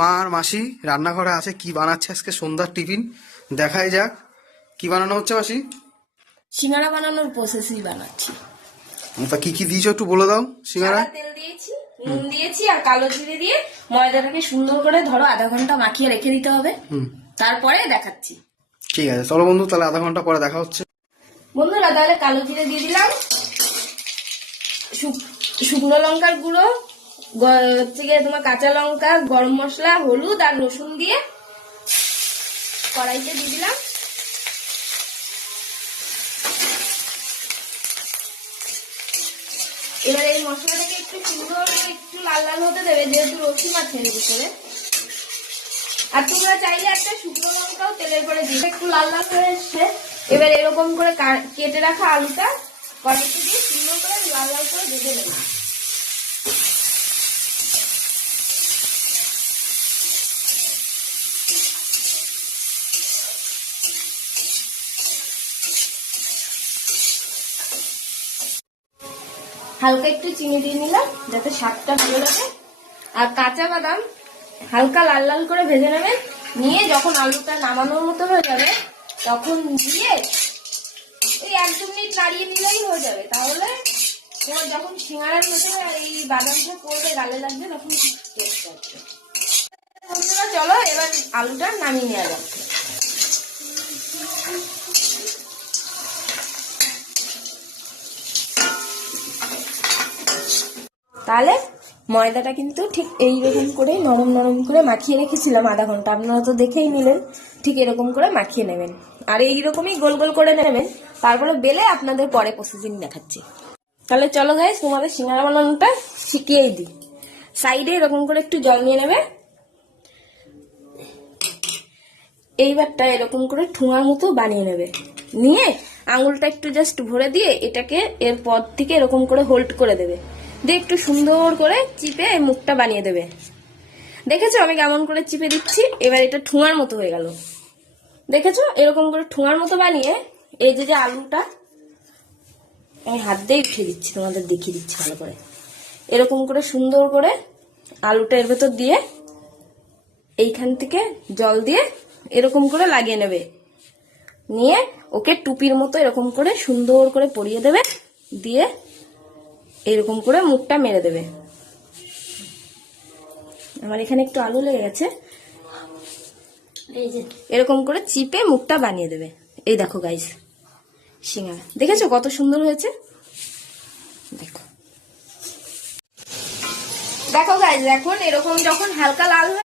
মা আর মাসি রান্নাঘরে আছে, কি বানাচ্ছে আজকে সন্ধ্যার টিফিন দেখাই যাক। কি বানানো হচ্ছে মাসি? সিঙ্গারা বানানোর প্রসেসই বানাচ্ছি। তা কি কি দিয়েছো একটু বলে দাও। সিঙ্গারা সাদা তেল দিয়েছি, নুন দিয়েছি আর কালো জিরে দিয়ে ময়দাটাকে সুন্দর করে ধরো আধা ঘন্টা মাখিয়ে রেখে দিতে হবে। তারপরে দেখাচ্ছি। ঠিক আছে চলো বন্ধু, তাহলে আধা ঘন্টা পরে দেখা হচ্ছে। বন্ধুরা তাহলে কালো জিরে দিয়ে দিলাম, শুকনো লঙ্কার গুঁড়ো, হচ্ছে গিয়ে তোমার কাঁচা লঙ্কা, গরম মশলা, হলুদ আর রসুন দিয়ে কড়াইতে দিয়ে দিলাম। এবার এই মশলাটাকে একটু সুন্দর করে একটু লাল লাল হতে দেবে, যেহেতু রসুন আছে এর ভিতরে। আর তোমরা চাইলে একটা শুকনো লঙ্কাও তেলের করে দিবে। একটু লাল লাল হয়ে এসছে, এবার এরকম করে কেটে রাখা আলুটা কড়াইতে দিয়ে সুন্দর করে লাল লাল করে ভেজে নেবে। হালকা একটু চিনি দিয়ে নিলাম যাতে স্বাদটা ভালো লাগে। আর কাঁচা বাদাম হালকা লাল লাল করে ভেজে নেবেন। নিয়ে যখন আলুটা নামানোর মতো হয়ে যাবে তখন দিয়ে এই 1-2 মিনিট নাড়িয়ে নিলেই হয়ে যাবে। তাহলে তোমার যখন সিঙ্গাড়ার মধ্যে এই বাদামটা পড়বে গালে লাগবে তখন টেস্ট আসবে। বন্ধুরা চলো এবার আলুটা নামিয়ে নেওয়া যাক। তাহলে ময়দাটা কিন্তু ঠিক এইরকম করে নরম নরম করে মাখিয়ে রেখেছিলাম আধা ঘন্টা, আপনারা তো দেখেই নিলেন। ঠিক এরকম করে মাখিয়ে নেবেন আর এইরকমই গোল গোল করে নেবেন। তারপরে বেলে আপনাদের পরে প্রসেসিং দেখাচ্ছি। তাহলে চলো গাইস তোমাদের সিঙ্গারা বানানোটা শিখিয়েই দিই। সাইডে এরকম করে একটু জল নিয়ে নেবে। এইবারটা এরকম করে ঠুঙার মতো বানিয়ে নেবে। নিয়ে আঙুলটা একটু জাস্ট ভরে দিয়ে এটাকে এর পর থেকে এরকম করে হোল্ড করে দেবে, দিয়ে একটু সুন্দর করে চিপে মুখটা বানিয়ে দেবে। দেখেছো আমি কেমন করে চিপে দিচ্ছি? এবার এটা ঠুঙার মতো হয়ে গেল। দেখেছো এরকম করে ঠুঙার মতো বানিয়ে এই যে আলুটা আমি হাত দিয়ে উঠিয়ে দিচ্ছি, তোমাদের দেখিয়ে দিচ্ছি ভালো করে। এরকম করে সুন্দর করে আলুটা এর ভেতর দিয়ে এইখান থেকে জল দিয়ে এরকম করে লাগিয়ে নেবে। নিয়ে ওকে টুপির মতো এরকম করে সুন্দর করে পরিয়ে দেবে, দিয়ে এরকম করে মুখটা মেরে দেবে। আমার এখানে একটু আলু লেগে গেছে। এই যে এরকম করে চিপে মুখটা বানিয়ে দেবে। এই দেখো গাইস সিঙ্গারা, দেখেছো কত সুন্দর হয়েছে? দেখো দেখো গাইস, এখন এরকম যখন হালকা লাল